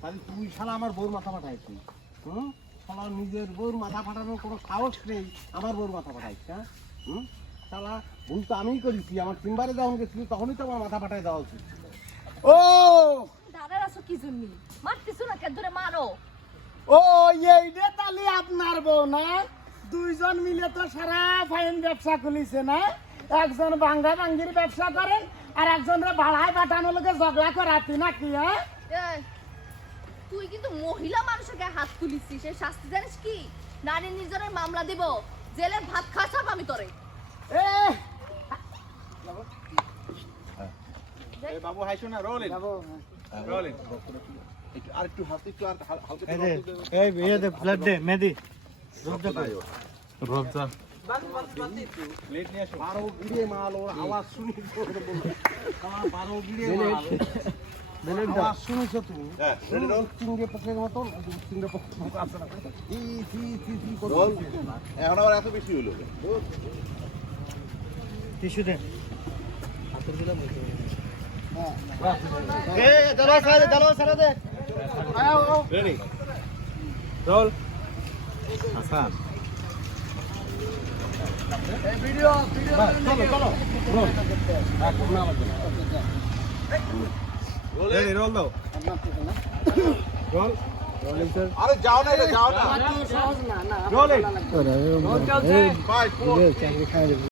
তাহলে তুই শালা আমার বউর মাথা ফাটাইছিস। শালা নিজের বউর মাথা ফাটানোর কোনো সাহস নেই, আমার বউর মাথা ফাটাইছিস। হ্যাঁ শালা ভুল তো আমিই করেছি, আমার তিনবারে যখন গেছিলি তখনই তো আমার মাথা ফাটাই দেওয়া উচিত। ও দাদার আসো কি জন্য মারতেছো না, কে ধরে মারো। ও এইটা তাহলে আপনার বউ না? দুইজন মিলে তো সারা ফাইন ব্যবসা খুলিছে না? একজন ভাঙ্গা ভাঙ্গির ব্যবসা করেন আর একজনের ভাড়ায় পাঠানো লোকে ঝগড়া করাতি নাকি? হ্যাঁ এই, তুই কিন্তু মহিলা মানুষের গায়ে হাত তুলিছিস, সেই শাস্তি জানিস কি? নারী নির্যাতনের মামলা দিব, জেলে ভাত খাসাব আমি তোরে। এ এই বাবু হাইছো না, রোল ইন যাবো রোল ইন একটু আর একটু হালকা একটু আর হালকা এই ইয়ে দে ফ্ল্যাট দে মেহেদি প্লেট নিয়ে আসো। 12 গিরে মাল, ওর আওয়াজ শুনিস? শালা 12 গিরে মাল, আওয়াজ শুনিস তুমি? হ্যাঁ, ready roll? চিংড়ি পোকের মতন, চিংড়ি পোক আছে না? ই জি জি জি করে রোল। এখন আবার এত বেশি হলো। টিস্যু দে রেডি রোল হাসান ভিডিও চলো রেডি রোল দাও রোল রোলিং স্যার আরে যাও না, এটা যাও না। সহজ না না রোলিং ফাইভ ফোর চাকরি খাই